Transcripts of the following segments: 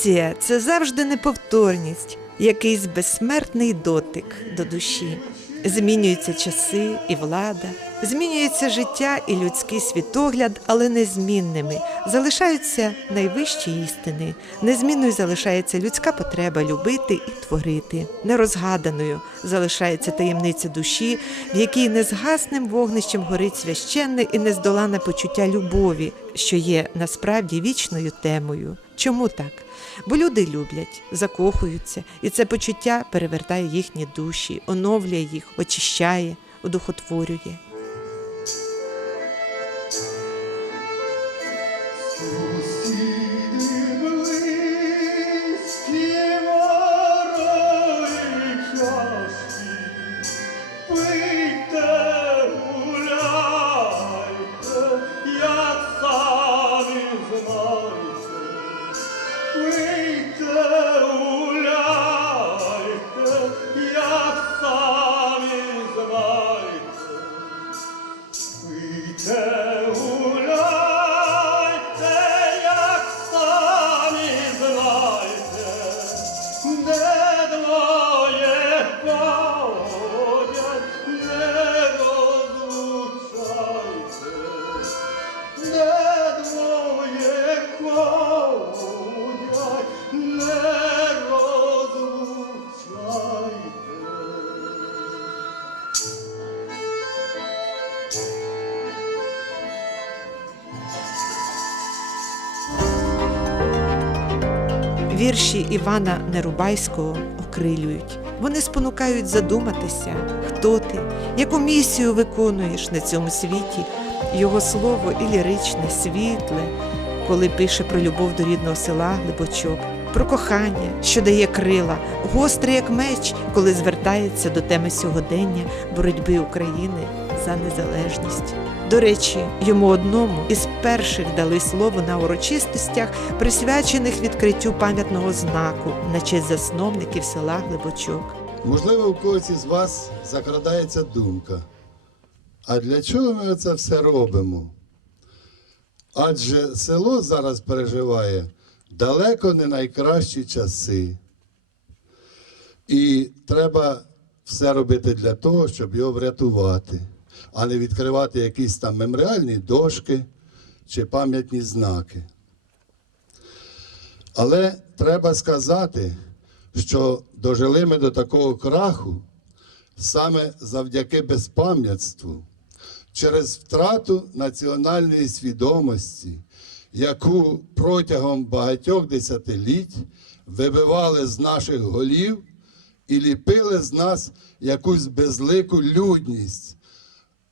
Поезія це завжди неповторність, якийсь безсмертний дотик до душі. Змінюються часи і влада, змінюється життя і людський світогляд, але незмінними залишаються найвищі істини. Незмінною залишається людська потреба любити і творити. Нерозгаданою залишається таємниця душі, в якій незгасним вогнищем горить священне і нездолане почуття любові, що є насправді вічною темою. Чому так? Бо люди люблять, закохуються, і це почуття перевертає їхні душі, оновлює їх, очищає, одухотворює. Вірші Івана Нерубайського окрилюють. Вони спонукають задуматися, хто ти, яку місію виконуєш на цьому світі. Його слово і ліричне, світле, коли пише про любов до рідного села Глибочок, про кохання, що дає крила, гостре як меч, коли звертається до теми сьогодення боротьби України за незалежність. До речі, йому одному із перших дали слово на урочистостях, присвячених відкриттю пам'ятного знаку на честь засновників села Глибочок. Можливо, у когось із вас закрадається думка. А для чого ми це все робимо? Адже село зараз переживає далеко не найкращі часи. І треба все робити для того, щоб його врятувати, а не відкривати якісь там меморіальні дошки чи пам'ятні знаки. Але треба сказати, що дожили ми до такого краху саме завдяки безпам'ятству, через втрату національної свідомості, яку протягом багатьох десятиліть вибивали з наших голів і ліпили з нас якусь безлику людність,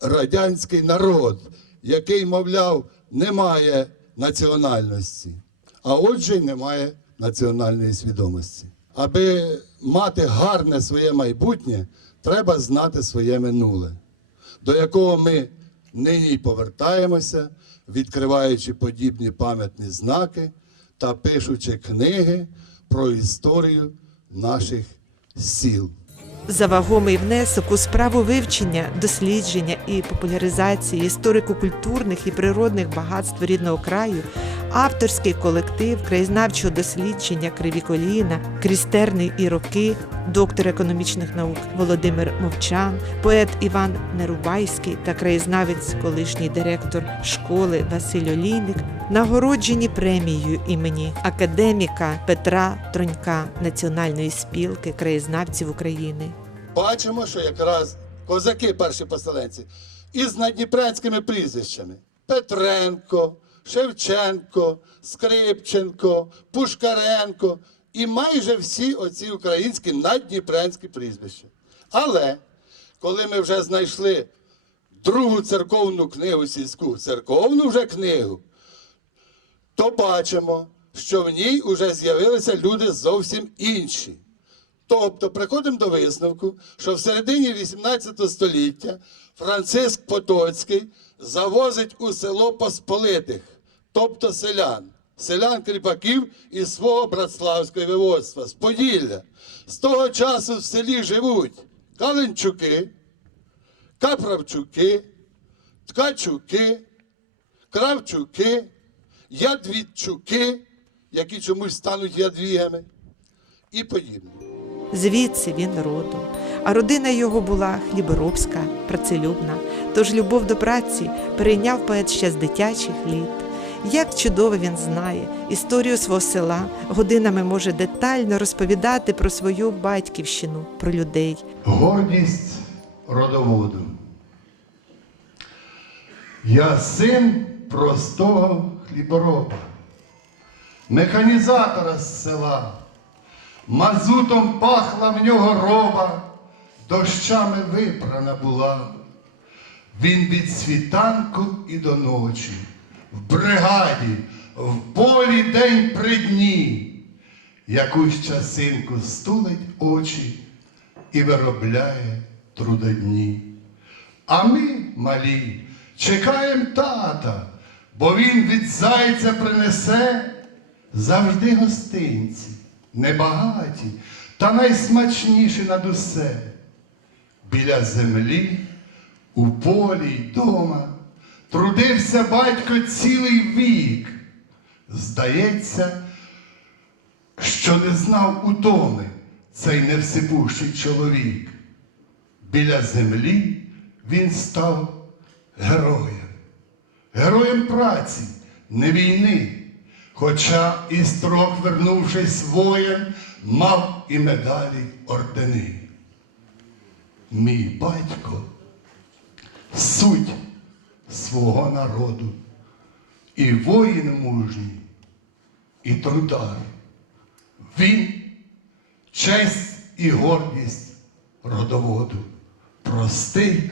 радянський народ, який, мовляв, не має національності, а отже, й не має національної свідомості. Аби мати гарне своє майбутнє, треба знати своє минуле, до якого ми нині повертаємося, відкриваючи подібні пам'ятні знаки та пишучи книги про історію наших сіл. За вагомий внесок у справу вивчення, дослідження і популяризації історико-культурних і природних багатств рідного краю, авторський колектив краєзнавчого дослідження Криві коліна, крістерний і роки, доктор економічних наук Володимир Мовчан, поет Іван Нерубайський та краєзнавець, колишній директор школи Василь Олійник нагороджені премією імені академіка Петра Тронька Національної спілки краєзнавців України. Бачимо, що якраз козаки перші поселенці із надніпрянськими прізвищами: Петренко, Шевченко, Скрипченко, Пушкаренко і майже всі оці українські надніпрянські прізвища. Але коли ми вже знайшли другу церковну книгу сільську, церковну вже книгу, то бачимо, що в ній вже з'явилися люди зовсім інші. Тобто приходимо до висновку, що в середині 18 століття Франциск Потоцький завозить у село Посполитих, тобто селян, селян кріпаків із свого братславського виводства, з Поділля. З того часу в селі живуть Каленчуки, Каправчуки, Ткачуки, Кравчуки, Ядвідчуки, які чомусь стануть ядвігами і подібне. Звідси він родом. А родина його була хліборобська, працелюбна. Тож любов до праці перейняв поет ще з дитячих літ. Як чудово він знає історію свого села, годинами може детально розповідати про свою батьківщину, про людей. Гордість родоводу. Я син простого хлібороба, механізатора з села. Мазутом пахла в нього роба, дощами випрана була. Він від світанку і до ночі, в бригаді, в полі день при дні, якусь часинку стулить очі і виробляє трудодні. А ми, малі, чекаємо тата, бо він від зайця принесе завжди гостинці, небагаті та найсмачніші над усе. Біля землі, у полі й дома, трудився батько цілий вік. Здається, що не знав утоми цей невсипущий чоловік. Біля землі він став героєм, героєм праці, не війни. Хоча із строк, вернувшись воєн, мав і медалі ордени. Мій батько суть свого народу, і воїн мужній, і трудар. Він честь і гордість родоводу, простий,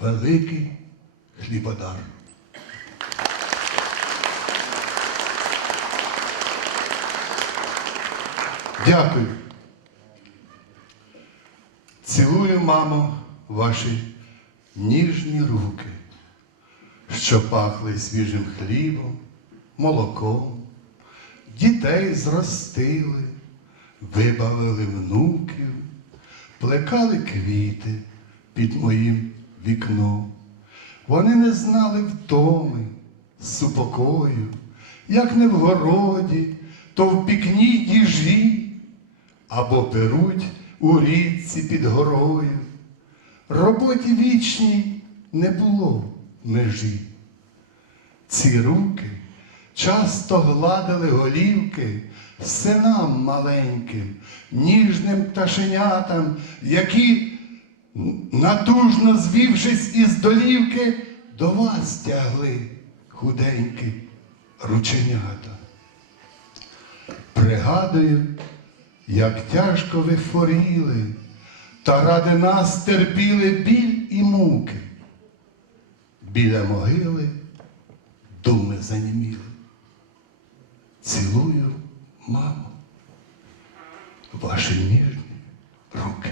великий хлібодар. Дякую. Цілую, мамо, ваші ніжні руки, що пахли свіжим хлібом, молоком, дітей зростили, вибавили внуків, плекали квіти під моїм вікном. Вони не знали втоми, супокою, як не в городі, то в пікній діжі, або перуть у річці під горою. Роботі вічній не було межі. Ці руки часто гладили голівки синам маленьким, ніжним пташенятам, які, натужно звівшись із долівки, до вас тягли худенькі рученята. Пригадую, як тяжко ви хворіли, та ради нас терпіли біль і муки. Біля могили думи заніміли. Цілую, мамо, ваші ніжні руки.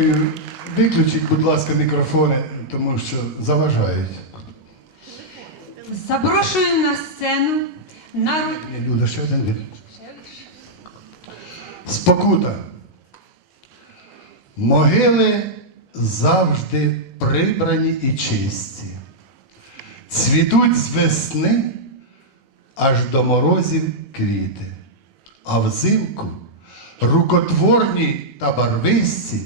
Дякую. Виключіть, будь ласка, мікрофони, тому що заважають. Запрошую на сцену народ... Люда, ще один. Спокута. Могили завжди прибрані і чисті. Цвітуть з весни аж до морозів квіти, а взимку рукотворні та барвисті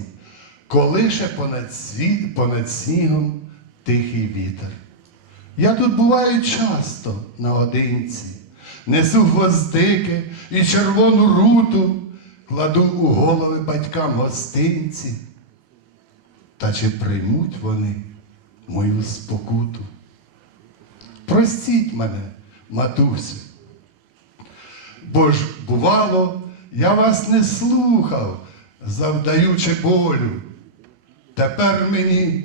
колише понад, світ, понад снігом тихий вітер. Я тут буваю часто наодинці, несу гвоздики і червону руту, кладу у голови батькам гостинці. Та чи приймуть вони мою спокуту? Простіть мене, матусю, бо ж, бувало, я вас не слухав, завдаючи болю. Тепер мені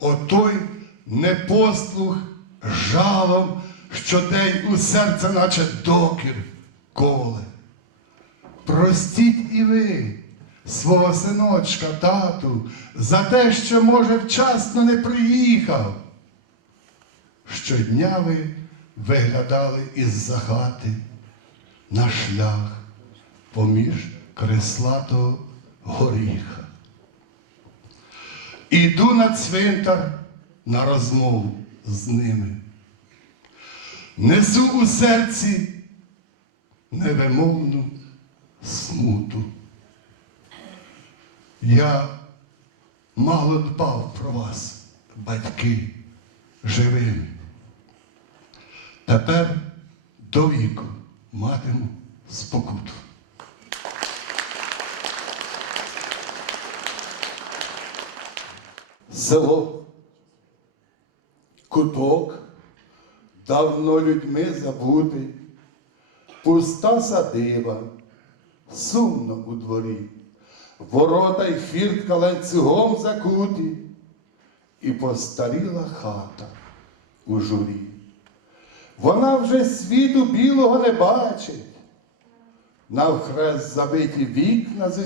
отой непослух жалом щодень у серце, наче докір коле. Простіть і ви свого синочка, тату, за те, що, може, вчасно не приїхав. Щодня ви виглядали із-за хати, на шлях поміж креслатого горіха. Іду на цвинтар на розмову з ними. Несу у серці невимовну смуту. Я мало дбав про вас, батьки, живими. Тепер до віку матиму спокуту. Село, куток, давно людьми забутий, пуста садиба, сумно у дворі, ворота й фіртка ланцюгом закуті, і постаріла хата у журі. Вона вже світу білого не бачить, навхрест забиті вікна з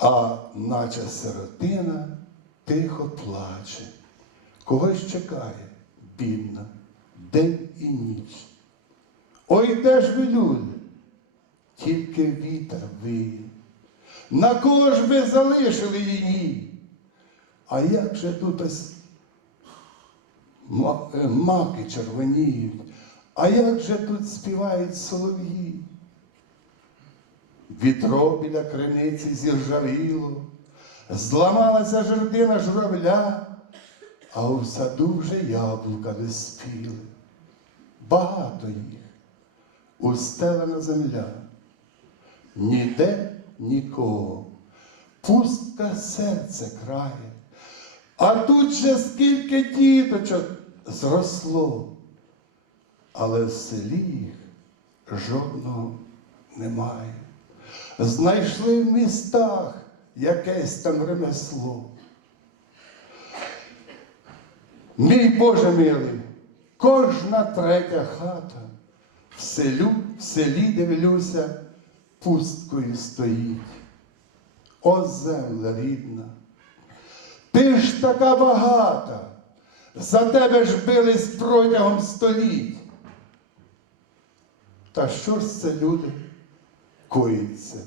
а наче сиротина тихо плаче, когось чекає, бідна, день і ніч. Ой, де ж ви, люди, тільки вітер виє. На кого ж ви залишили її? А як же тут ось е, маки червоніють, а як же тут співають солов'ї? Вітро біля криниці зіржавіло, зламалася жердина журавля, а у саду вже яблука не спіли. Багато їх, устелена земля, ніде нікого, пустка серце крає. А тут же скільки діточок зросло, але в селі їх жодного немає. Знайшли в містах якесь там ремесло. Мій Боже милий, кожна третя хата в селю, в селі дивлюся, пусткою стоїть. О, земля рідна! Ти ж така багата, за тебе ж бились протягом століть. Та що ж це люди коїться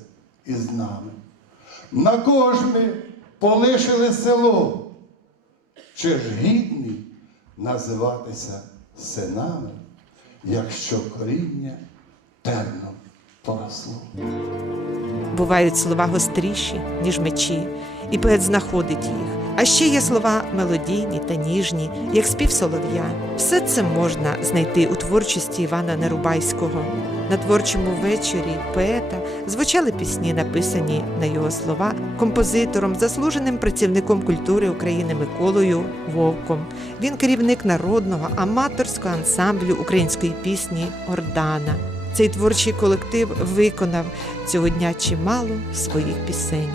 із нами? На кого ж ми полишили село? Чи ж гідні називатися синами, якщо коріння терном поросло? Бувають слова гостріші, ніж мечі, і поет знаходить їх. А ще є слова мелодійні та ніжні, як спів солов'я. Все це можна знайти у творчості Івана Нерубайського. На творчому вечорі поета звучали пісні, написані на його слова композитором, заслуженим працівником культури України Миколою Вовком. Він керівник народного аматорського ансамблю української пісні Ордана. Цей творчий колектив виконав цього дня чимало своїх пісень.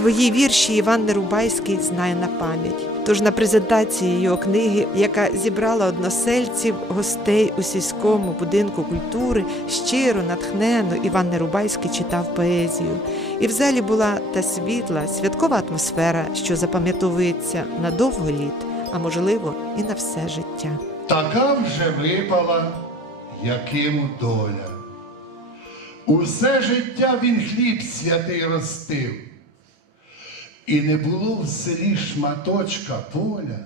Свої вірші Іван Нерубайський знає на пам'ять. Тож на презентації його книги, яка зібрала односельців, гостей у сільському будинку культури, щиро, натхненно Іван Нерубайський читав поезію. І в залі була та світла, святкова атмосфера, що запам'ятовується на довго літ, а можливо, і на все життя. Така вже випала, якиму доля. Усе життя він хліб святий ростив, і не було в селі шматочка поля,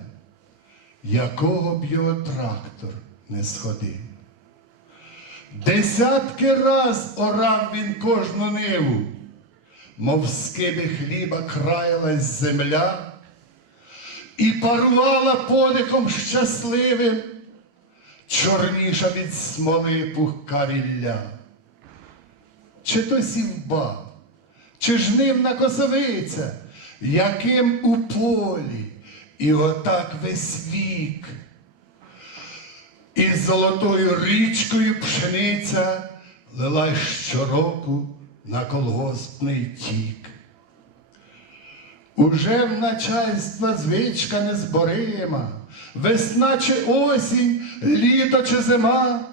якого б його трактор не сходив. Десятки раз орав він кожну ниву, мов скиби хліба краялась земля, і парувала подихом щасливим, чорніша від смоли пухка рілля. Чи то сівба, чи жнивна косовиця, яким у полі, і отак весь вік. І золотою річкою пшениця лилась щороку на колгоспний тік. Уже в начальства звичка незборима, весна чи осінь, літо чи зима,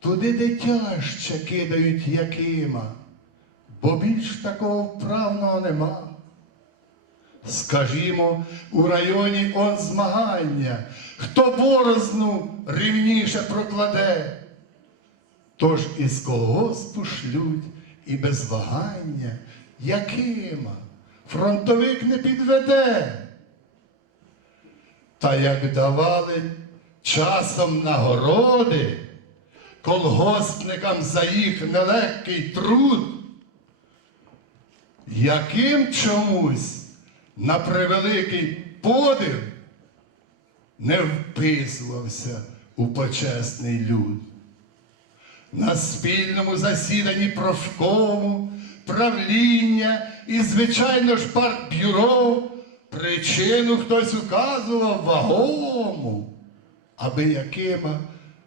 туди дитяще кидають якима, бо більш такого вправного нема. Скажімо, у районі он змагання, хто борозну рівніше прокладе, тож із колгоспу шлють і без вагання, якима фронтовик не підведе. Та як давали часом нагороди колгоспникам за їх нелегкий труд, яким чомусь на превеликий подив не вписувався у почесний люд. На спільному засіданні профкому, правління і, звичайно ж, партбюро причину хтось указував вагому, аби якима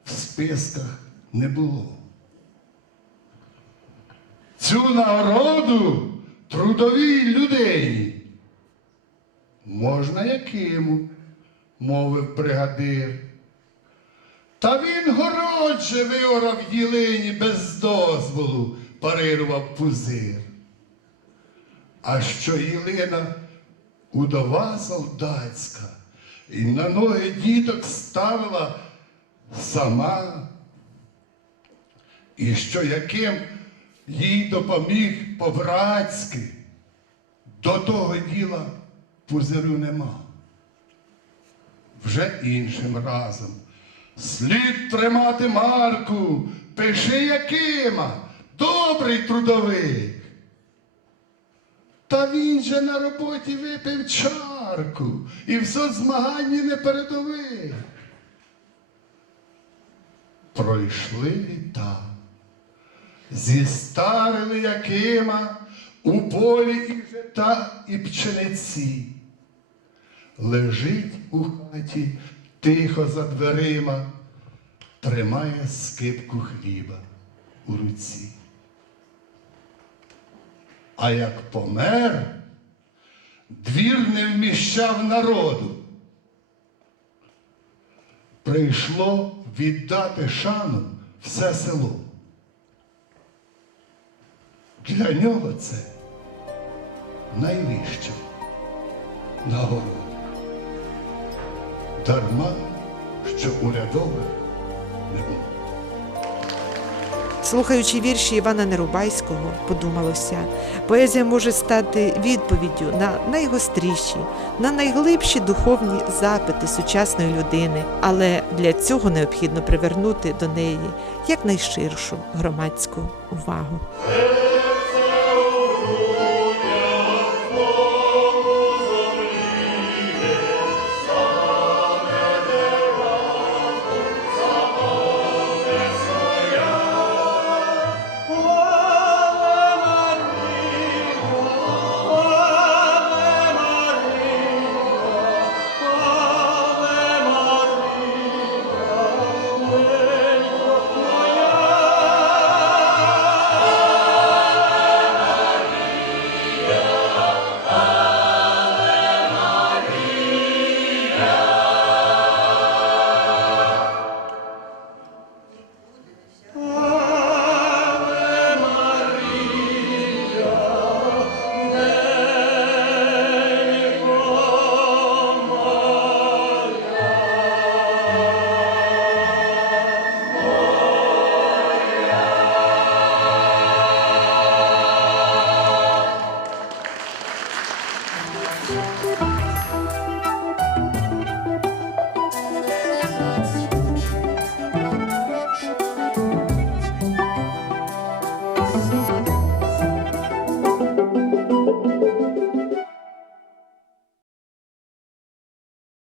в списках не було. Цю нагороду трудовій людині можна якиму, мовив бригадир. Та він городже виорав ділині без дозволу, парирував пузир. А що Єлина удова солдатська, і на ноги діток ставила сама, і що яким їй допоміг по-братськи, до того діла пузирю нема. Вже іншим разом. Слід тримати марку, пиши якима, добрий трудовик. Та він же на роботі випив чарку і в соцзмаганні не передовик. Пройшли літа, зістарили якима у полі і жита, і пшениці. Лежить у хаті тихо за дверима, тримає скипку хліба у руці. А як помер, двір не вміщав народу. Прийшло віддати шану все село. Для нього це найвища нагорода. Дарма, що урядових не було. Слухаючи вірші Івана Нерубайського, подумалося, поезія може стати відповіддю на найгостріші, на найглибші духовні запити сучасної людини, але для цього необхідно привернути до неї якнайширшу громадську увагу.